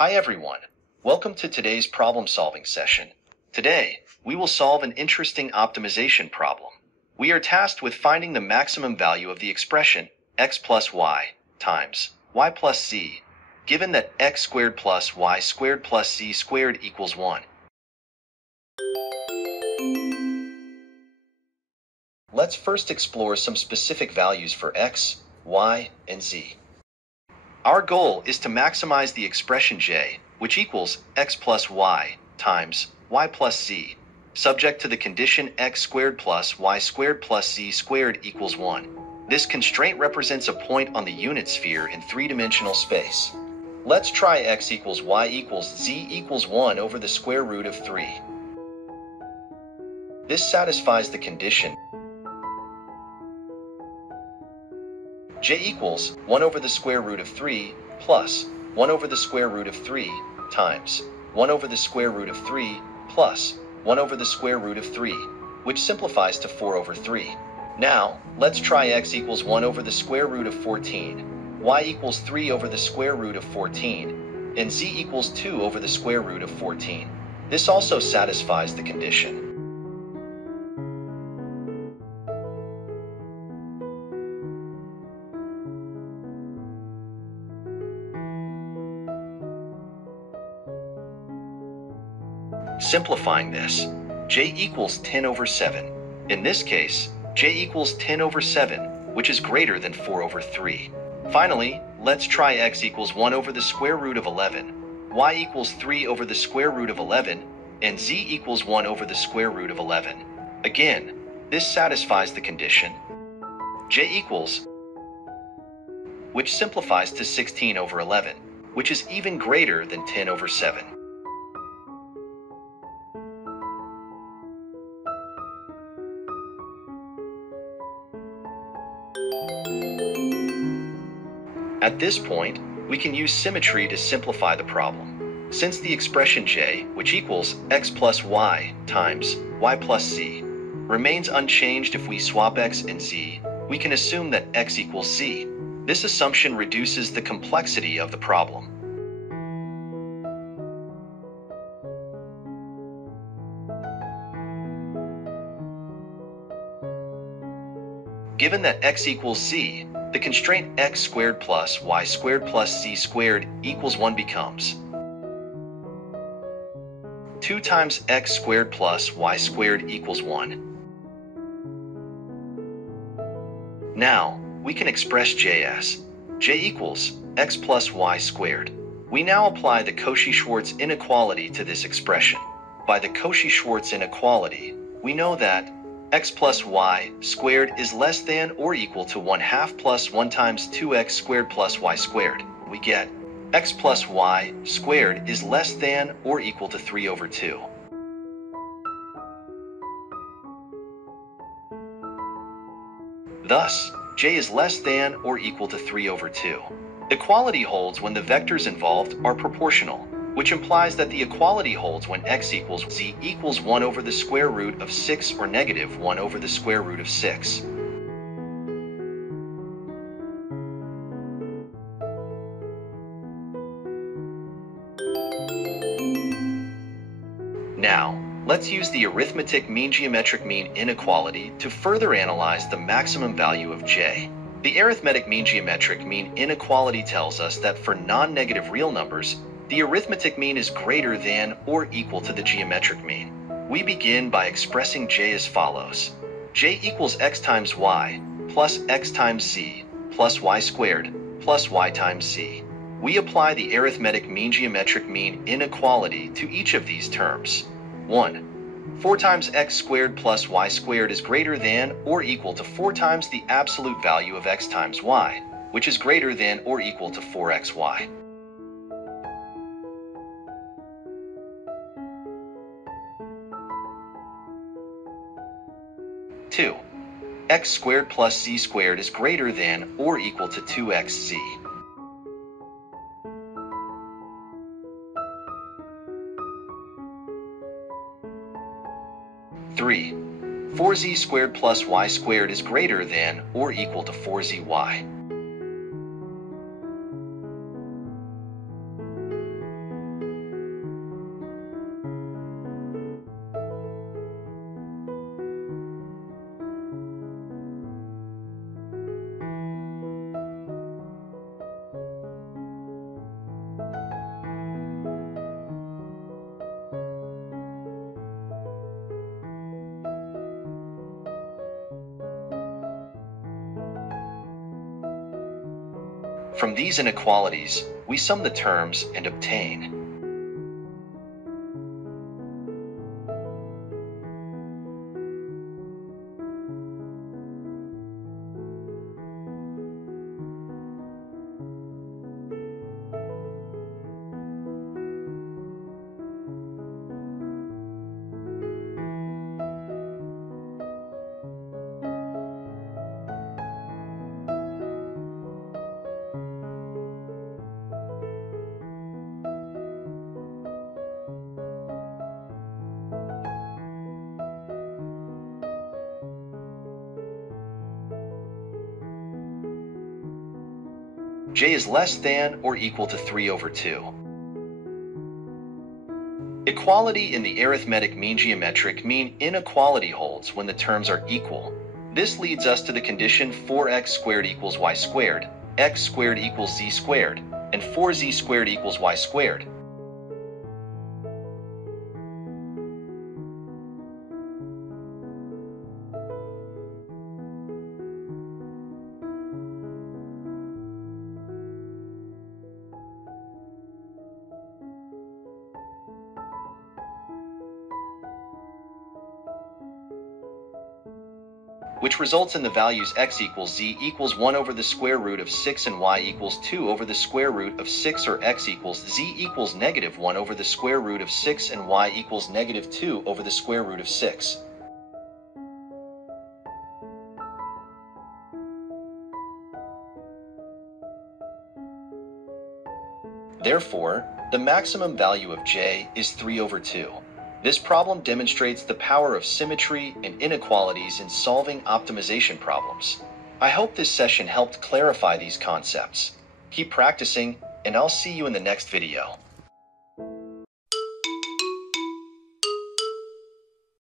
Hi everyone. Welcome to today's problem-solving session. Today, we will solve an interesting optimization problem. We are tasked with finding the maximum value of the expression x plus y times y plus z, given that x squared plus y squared plus z squared equals 1. Let's first explore some specific values for x, y, and z. Our goal is to maximize the expression j, which equals x plus y times y plus z, subject to the condition x squared plus y squared plus z squared equals 1. This constraint represents a point on the unit sphere in three-dimensional space. Let's try x equals y equals z equals 1 over the square root of 3. This satisfies the condition j equals 1 over the square root of 3 plus 1 over the square root of 3 times 1 over the square root of 3 plus 1 over the square root of 3, which simplifies to 4 over 3. Now, let's try x equals 1 over the square root of 14, y equals 3 over the square root of 14, and z equals 2 over the square root of 14. This also satisfies the condition. Simplifying this, j equals 10 over 7. In this case, j equals 10 over 7, which is greater than 4 over 3. Finally, let's try x equals 1 over the square root of 11, y equals 3 over the square root of 11, and z equals 1 over the square root of 11. Again, this satisfies the condition j equals, which simplifies to 16 over 11, which is even greater than 10 over 7. At this point, we can use symmetry to simplify the problem. Since the expression j, which equals x plus y times y plus z, remains unchanged if we swap x and z, we can assume that x equals z. This assumption reduces the complexity of the problem. Given that x equals z, the constraint x squared plus y squared plus z squared equals 1 becomes 2 times x squared plus y squared equals 1. Now, we can express j as j equals x plus y squared. We now apply the Cauchy-Schwarz inequality to this expression. By the Cauchy-Schwarz inequality, we know that x plus y squared is less than or equal to 1/2 plus 1 times 2x squared plus y squared. We get x plus y squared is less than or equal to 3 over 2. Thus, j is less than or equal to 3 over 2. Equality holds when the vectors involved are proportional, which implies that the equality holds when x equals z equals 1 over the square root of 6 or negative 1 over the square root of 6. Now, let's use the Arithmetic Mean-Geometric Mean inequality to further analyze the maximum value of j. The Arithmetic Mean-Geometric Mean inequality tells us that for non-negative real numbers, the arithmetic mean is greater than or equal to the geometric mean. We begin by expressing j as follows. J equals x times y plus x times z plus y squared plus y times z. We apply the arithmetic mean-geometric mean inequality to each of these terms. 1. 4 times x squared plus y squared is greater than or equal to 4 times the absolute value of x times y, which is greater than or equal to 4xy. 2. X squared plus z squared is greater than or equal to 2xz. 3. 4z squared plus y squared is greater than or equal to 4zy. From these inequalities, we sum the terms and obtain j is less than or equal to 3 over 2. Equality in the arithmetic mean geometric mean inequality holds when the terms are equal. This leads us to the condition 4x squared equals y squared, x squared equals z squared, and 4z squared equals y squared. Which results in the values x equals z equals 1 over the square root of 6 and y equals 2 over the square root of 6, or x equals z equals negative 1 over the square root of 6 and y equals negative 2 over the square root of 6. Therefore, the maximum value of j is 3 over 2. This problem demonstrates the power of symmetry and inequalities in solving optimization problems. I hope this session helped clarify these concepts. Keep practicing, and I'll see you in the next video.